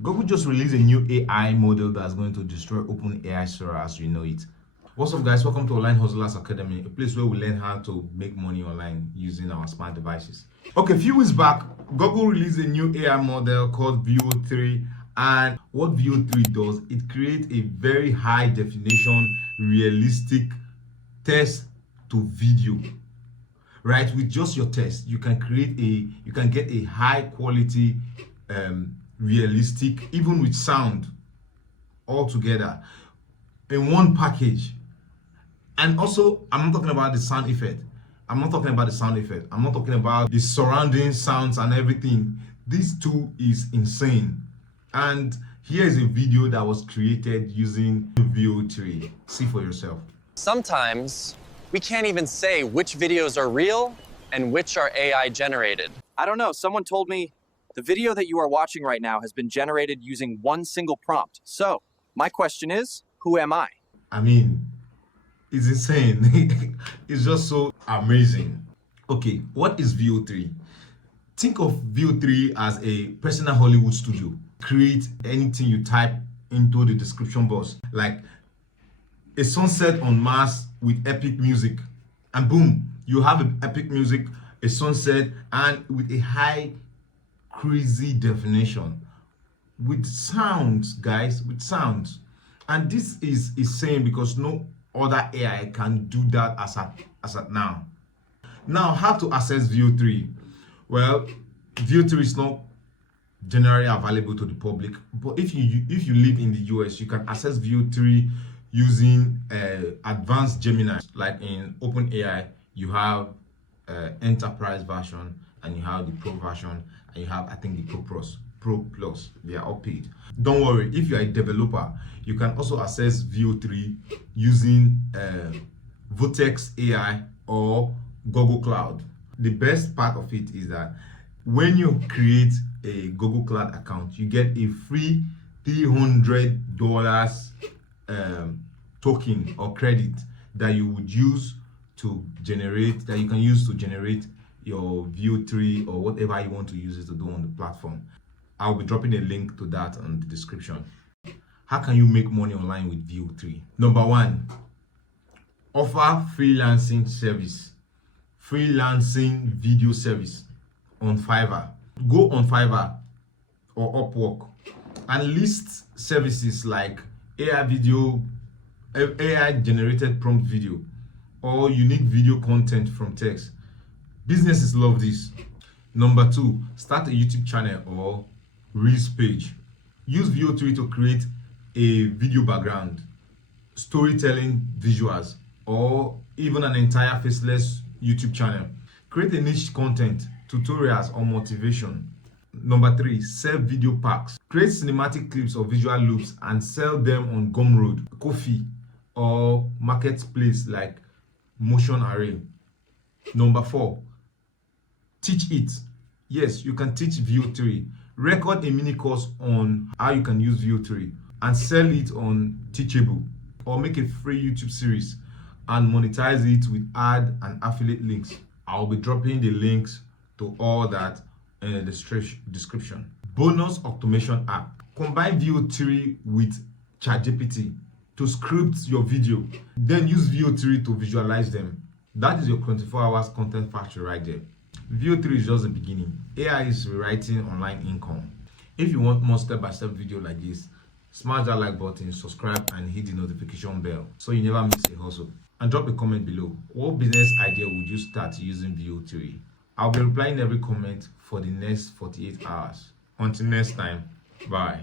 Google just released a new AI model that's going to destroy OpenAI Sora as we know it. What's up, guys? Welcome to Online Hustlers Academy, a place where we learn how to make money online using our smart devices. Okay, a few weeks back, Google released a new AI model called Veo-3, and what Veo-3 does, it creates a very high definition, realistic text to video. Right, with just your text, you can get a high quality, realistic, even with sound, all together in one package. And also, I'm not talking about the sound effect. I'm not talking about the surrounding sounds and everything. This tool is insane. And here is a video that was created using Veo-3. See for yourself. Sometimes we can't even say which videos are real and which are AI generated. I don't know. Someone told me the video that you are watching right now has been generated using one single prompt. So my question is, who am I? I mean, it's insane. It's just so amazing. Okay, what is Veo-3? Think of Veo-3 as a personal Hollywood studio. Create anything you type into the description box, like a sunset on Mars with epic music, and boom, you have an epic music, a sunset, and with a high crazy definition, with sounds, guys, with sounds. And this is insane because no other AI can do that as at now. Now, how to access Veo-3? Well, Veo-3 is not generally available to the public, but if you live in the US, you can access Veo-3 using advanced Gemini. Like in OpenAI, you have enterprise version, and you have the pro version, and you have, I think, the pro plus. They are all paid. Don't worry, if you are a developer, you can also access Veo-3 using Vertex AI or Google Cloud. The best part of it is that when you create a Google Cloud account, you get a free $300 token or credit that you would use to generate, that you can use to generate your Veo-3 or whatever you want to use it to do on the platform. I'll be dropping a link to that on the description. How can you make money online with Veo-3? Number one, offer freelancing service, freelancing video service on Fiverr. Go on Fiverr or Upwork and list services like AI video, AI generated prompt video, or unique video content from text. Businesses love this. Number two, start a YouTube channel or Reels page. Use Veo-3 to create a video background, storytelling visuals, or even an entire faceless YouTube channel. Create a niche content, tutorials, or motivation. Number three, sell video packs. Create cinematic clips or visual loops and sell them on Gumroad, Ko-fi, or marketplace like Motion Array. Number four, teach it. Yes, you can teach Veo-3. Record a mini course on how you can use Veo-3 and sell it on Teachable, or make a free YouTube series and monetize it with ad and affiliate links. I'll be dropping the links to all that in the description. Bonus automation app. Combine Veo-3 with ChatGPT to script your video, then use Veo-3 to visualize them. That is your 24 hours content factory right there. Veo-3 is just the beginning. AI is rewriting online income. If you want more step-by-step video like this, smash that like button, subscribe, and hit the notification bell so you never miss a hustle. And drop a comment below. What business idea would you start using Veo-3? I'll be replying every comment for the next 48 hours. Until next time, bye.